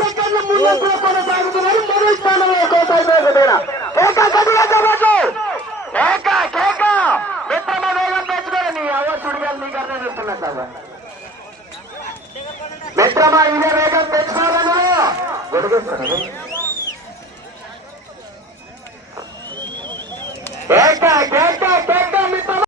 సెకండ్ల ముందంలో కొనసాగుతున్నారు. మొదటి స్థానంలో కొనసాగుతున్నారు. మిత్రమ వేగం తెచ్చుకోండి. నీ అవసరం నీకు అర్థం చేస్తున్నా కదా మిత్రమా, ఇదే వేగం తెచ్చుకోవాలను గొడుగుతున్నాడు. కేక కేక కేక